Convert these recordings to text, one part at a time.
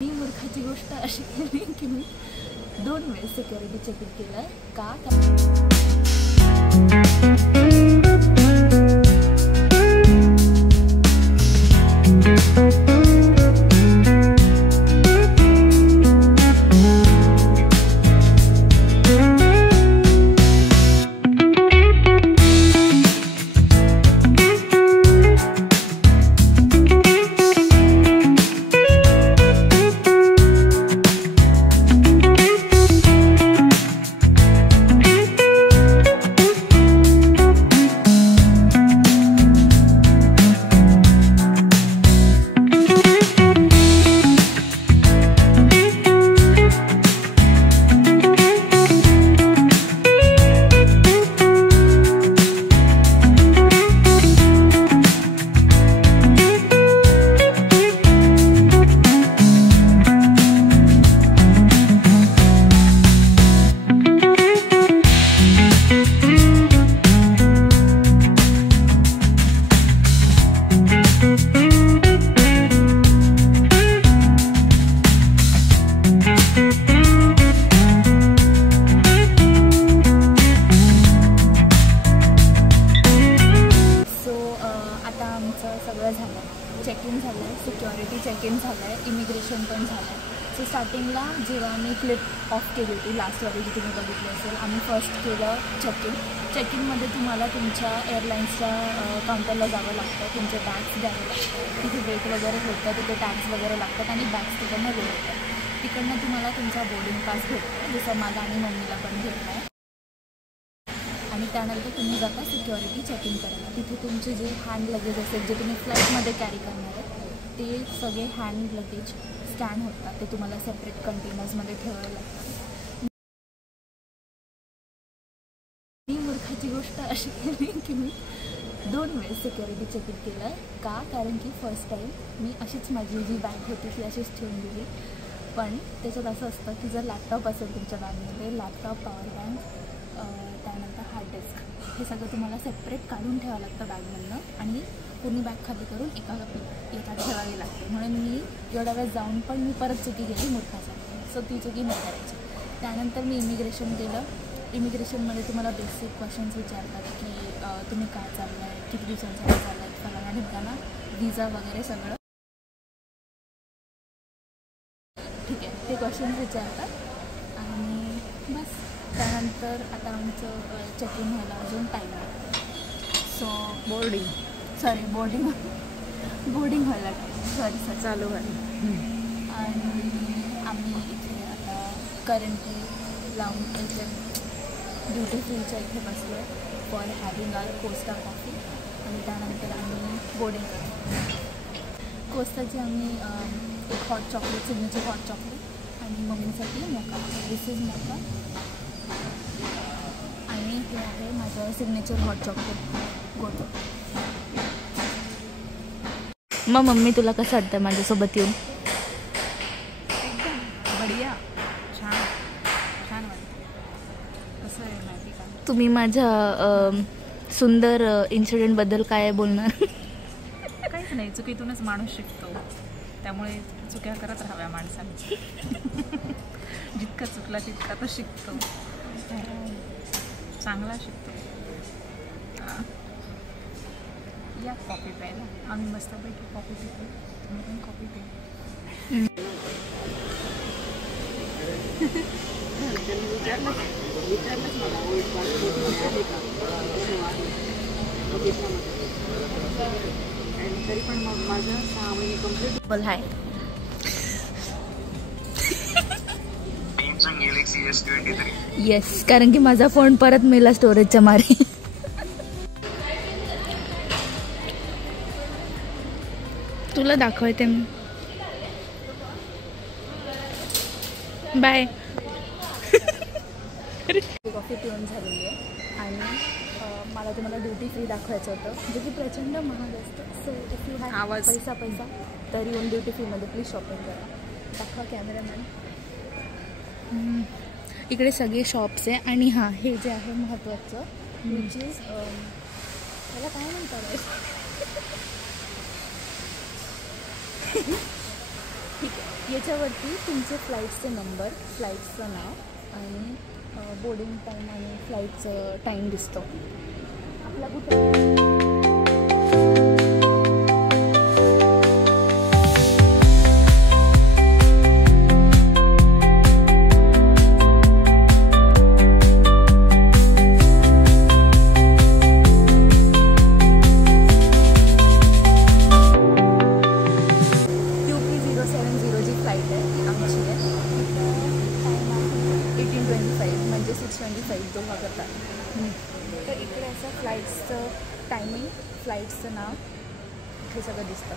मी मूर्खाची गोष्ट अशी केली की मी 2 वेळेस सिक्युरिटी चेकिंग केलं का चेक इन झालं आहे, सिक्युरिटी चेक इन झालं आहे, इमिग्रेशन पण झालं आहे. सो स्टार्टिंगला जेव्हा मी क्लिप ऑफ केली होती लास्टवाली जी तुम्ही बघितली असेल, आम्ही फर्स्ट केलं चेक इनमध्ये तुम्हाला तुमच्या एअरलाईन्सच्या काउंटरला जावं लागतं, तुमचे बॅग्स द्यावे लागतात, तिथे वेट वगैरे होतं, तिथे टॅग्स वगैरे लागतात आणि बॅग्स तिकडनं लोड होतात. तिकडनं तुम्हाला तुमचा बोर्डिंग पास भेटतो, जसं मला आणि मम्मीला पण भेटला आहे. आणि त्यानंतर तुम्ही जाता सिक्युरिटी चेक इन करायला. तिथे तुमचे जे हँड लगेज असेल, जे तुम्ही फ्लाईटमध्ये कॅरी करणार आहे, ते सगळे हँड लगेज स्कॅन होतात. ते तुम्हाला सेपरेट कंटेनर्समध्ये ठेवावे लागतात. मी मूर्खाची गोष्ट अशी केली की मी 2 वेळेस सिक्युरिटी चेक इन केलं का कारण की फर्स्ट टाईम मी अशीच माझी जी बॅग होती ती अशीच ठेवून दिली. पण त्याच्यात असं असतं की जर लॅपटॉप असेल तुमच्या बॅगमध्ये, लॅपटॉप, पॉवर बँक, त्यानंतर हार्ड डिस्क, हे सगळं तुम्हाला सेपरेट काढून ठेवावं लागतं बॅगमधनं आणि पूर्ण बॅग खाली करून एका ठेवावी लागते. म्हणून मी एवढ्या वेळेस जाऊन पण मी परत चुकी केली मूर्खासाठी. सो ती चुकी नाही करायची. त्यानंतर मी इमिग्रेशन केलं. इमिग्रेशनमध्ये तुम्हाला बेसिक क्वेश्चन्स विचारतात की तुम्ही काय चाललं आहे, किती दिवसांसाठी चाललं आहे, फलाना ढिकाणा, विजा वगैरे सगळं ठीक आहे. ते क्वेश्चन्स विचारतात आणि बस. त्यानंतर आता आमचं चेक इन व्हायला अजून टाईम आहे. सो बोर्डिंग व्हायला सॉरी चालू आहे. आणि आम्ही इथे आता करंटली लावून इथे ड्युटी फ्रीच्या इथे बसलो for having our Costa coffee. आणि त्यानंतर आम्ही बोर्डिंग करतो. कोस्टाची आम्ही एक hot chocolate, signature hot chocolate, आणि मम्मीसाठी मोका. दिस इज मोका आणि हे आहे माझं सिग्नेचर हॉट चॉकलेट गोड. मग मम्मी तुला कसं वाटतं माझ्यासोबत येऊन? एकदम बढिया, छान वाटतं. कसं आहे माहिती का, तुम्ही माझ्या सुंदर इन्सिडेंटबद्दल काय बोलणार? काहीच नाही, चुकीतूनच माणूस शिकतो. त्यामुळे चुक्या करत राहाव्या माणसाने. जितका चुकला तितका तो शिकतो, चांगला शिकतो. या कॉफी प्यायला. आम्ही मस्तपैकी कॉफी पितो. तुम्ही पण कॉफी पितो. तरी पण मग माझं 6 महिने कंप्लीट. बोल हाय. येस, कारण की माझा फोन परत मेला स्टोरेजच्या मारे. तुला दाखवते मी. बाय. कॉफी पिऊन झालेली आहे आणि मला तुम्हाला ड्युटी फ्री दाखवायचं होतं, जे की प्रचंड महाग असतं. सो इफ यू हॅव पैसा तर येऊन ड्युटी फ्रीमध्ये प्लीज शॉपिंग करा. दाखवा कॅमेरामॅन. इकडे सगळे शॉप्स आहे. आणि हां, हे जे आहे महत्त्वाचं, विच इज त्याला काय म्हणतात ठीक आहे, याच्यावरती तुमचे फ्लाईटचे नंबर, फ्लाईटचं नाव आणि बोर्डिंग टाईम आणि फ्लाईटचं टाईम दिसतो. आपला कुठे म्हणजे 6:25 दोहा करतात. तर इकडे असं फ्लाईट्सचं टायमिंग, फ्लाईट्सचं नाव हे सगळं दिसतं.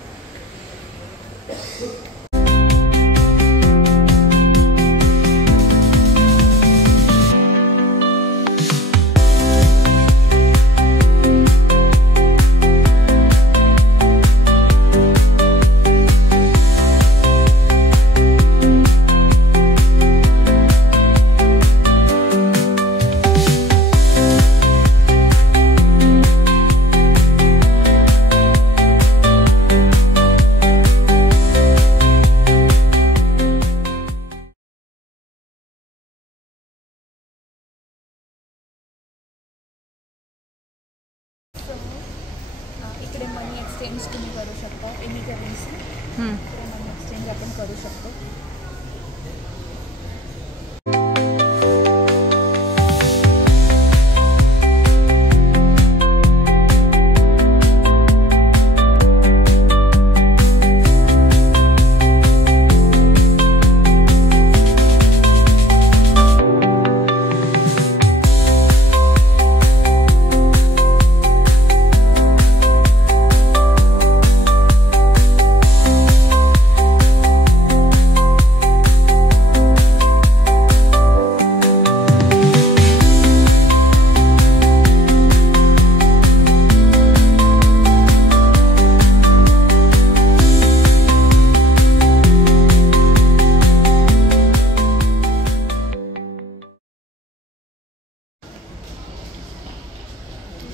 इकडे मनी एक्सचेंज तुम्ही करू शकता, एनी करन्सी इकडे मनी एक्सचेंज आपण करू शकतो.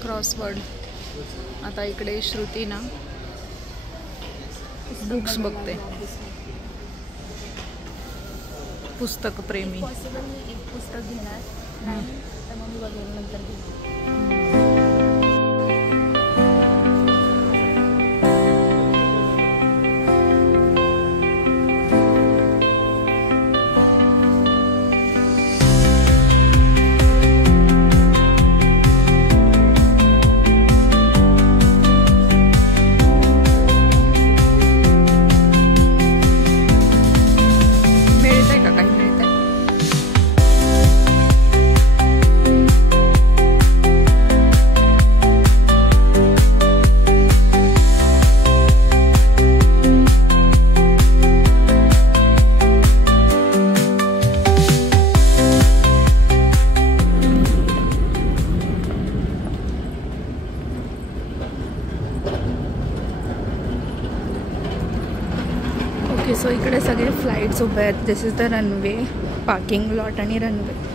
क्रॉसवर्ड. आता इकडे श्रुती ना बुक्स बघते, पुस्तक प्रेमी. पॉसिबल मी एक पुस्तक घेणार, तर मग मी बघेन नंतर घेईन. ओके, सो इकडे सगळे फ्लाईट्स उभे आहेत. This is the runway, parking lot आणि रनवे.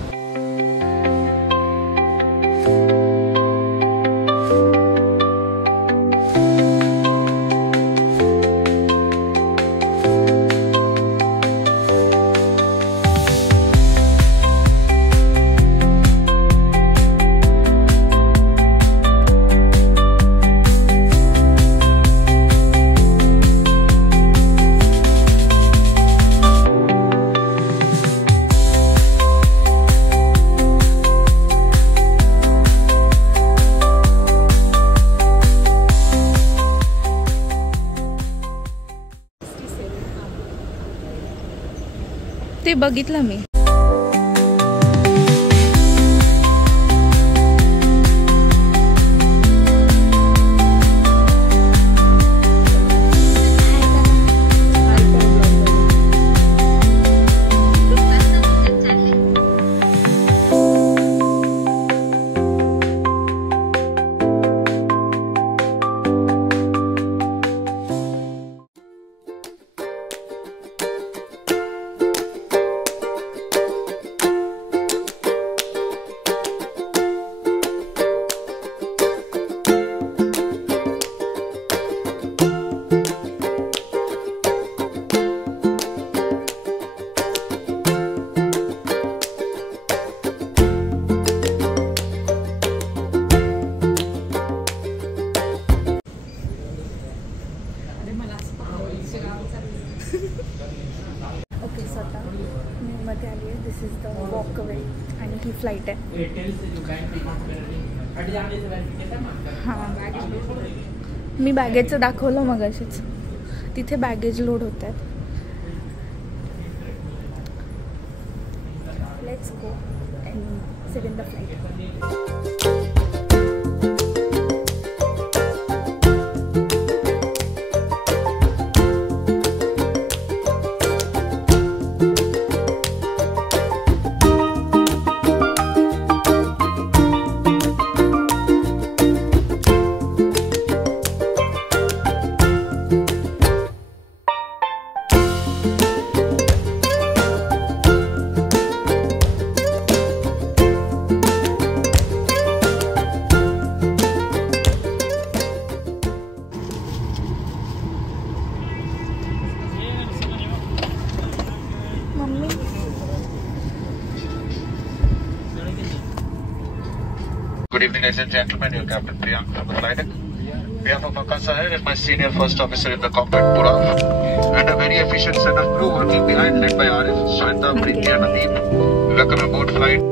ते बघितलं मी. दिस इज द वॉकवे आणि ही फ्लाईट आहे. हां, मी बॅगेजचं दाखवलं मग अशीच. तिथे बॅगेज लोड होत आहेत. Let's go and sit in the flight. Good evening, ladies and gentlemen. Your Captain Priyank from the flight deck. On behalf of Akasa Air and my senior first officer in the cockpit, Pura, and a very efficient set of crew working behind, led by Arif, Shweta, Preeti, and Nadeep. Welcome aboard flight.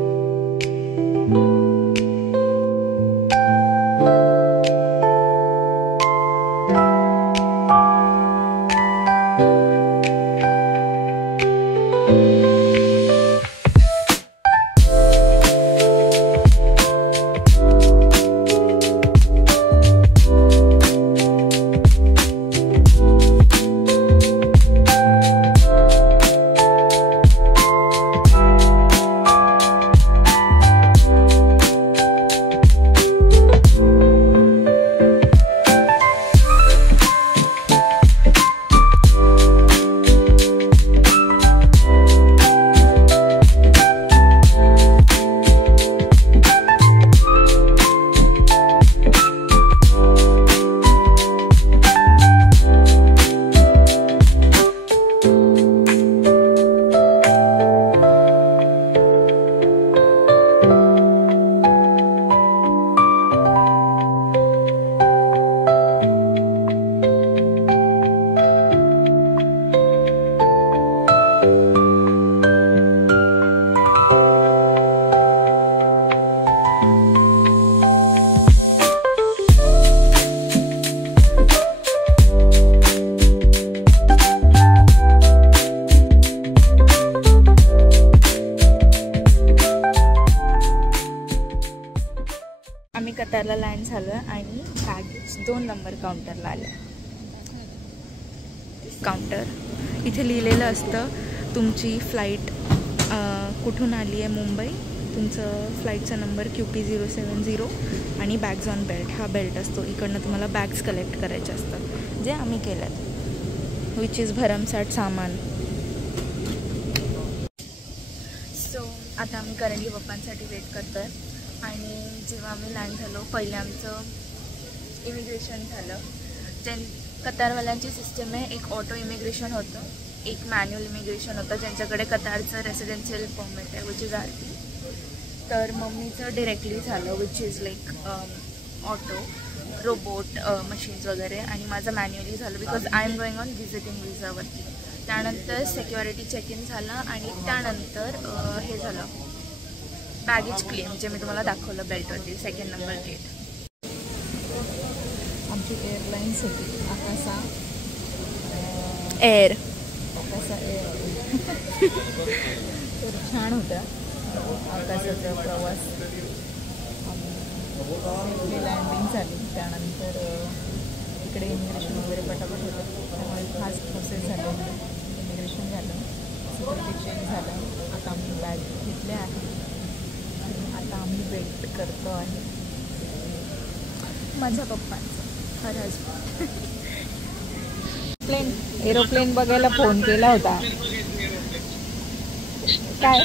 कतारला land झालं आणि baggage 2 number काउंटरला आलं. Counter इथे लिहिलेलं असतं तुमची flight कुठून आली आहे, मुंबई, तुमचं फ्लाईटचा नंबर QP070 आणि बॅग्स ऑन बेल्ट. हा बेल्ट असतो. इकडनं तुम्हाला बॅग्स कलेक्ट करायचे असतात, जे आम्ही केलं, विच इज भरमसाठ सामान. सो आता आम्ही करंटली पप्पांसाठी वेट करतो आहे. आणि जेव्हा आम्ही लँड झालो, पहिले आमचं इमिग्रेशन झालं. कतारवाल्यांची सिस्टम आहे, एक ऑटो इमिग्रेशन होतं, एक मॅन्युअल इमिग्रेशन होतं, ज्यांच्याकडे कतारचं रेसिडेन्शियल परमिट आहे, विच इज RT. तर मम्मीचं डिरेक्टली झालं, which is like auto, robot, machines वगैरे. आणि माझं मॅन्युअली झालं, because I am going on visiting विजावरती. त्यानंतर सिक्युरिटी चेक इन झालं आणि त्यानंतर हे झालं बॅगेज क्लेम, जे मी तुम्हाला दाखवलं बेल्टवरती, 2nd नंबर गेट. आमची एअरलाईन्स होती आकासा एअर. तर छान होता आकाशाचा प्रवास. लँडिंग झाली, त्यानंतर इकडे इमिग्रेशन वगैरे पटापट होतं, त्यामुळे फास्ट प्रोसेस झालं. इमिग्रेशन झालं, सिक्युरिटी चेक झालं. आता आम्ही बॅग घेतल्या आहे आणि आता आम्ही वेट करतो आहे माझ्या पप्पांचं हराज. एरोप्लेन बघायला फोन केला होता. काय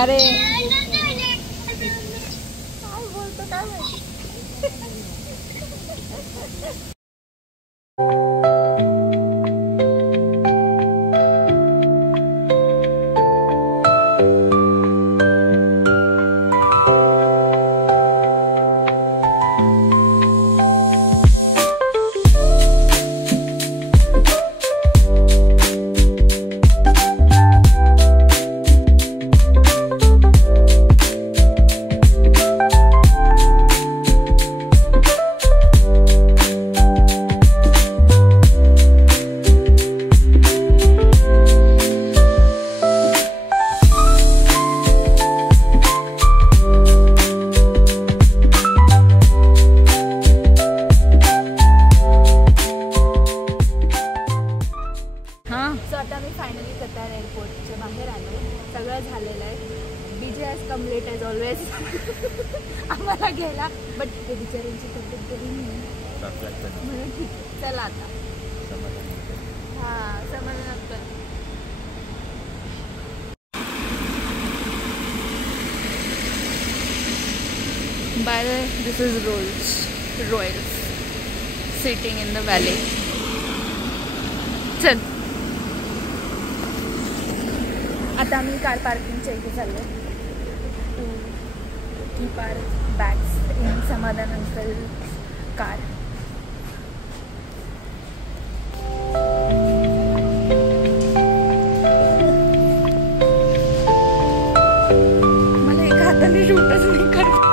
अरे काय बोलतो काय माहिती. आलेला आहे. BJ ॲज कम लेट ॲज ऑलवेज आम्हाला घ्यायला, बट ते बिचाऱ्यांची तब्येत बरी नाही म्हणून ठीक आहे. चला आता हां समजलं. By the way, this is Royals sitting in the valley. चल आता आम्ही कार पार्किंगच्या इथे चाललो to keep our bags in Samadhan uncle car. मला एका हाताने शूटच नाही करत.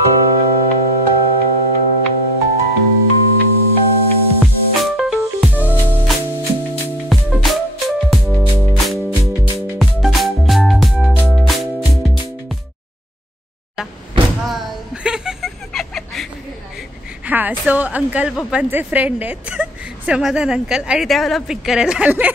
हां सो अंकल पप्पांचे फ्रेंड आहेत समाधान अंकल आणि त्या मला पिक करायला आले.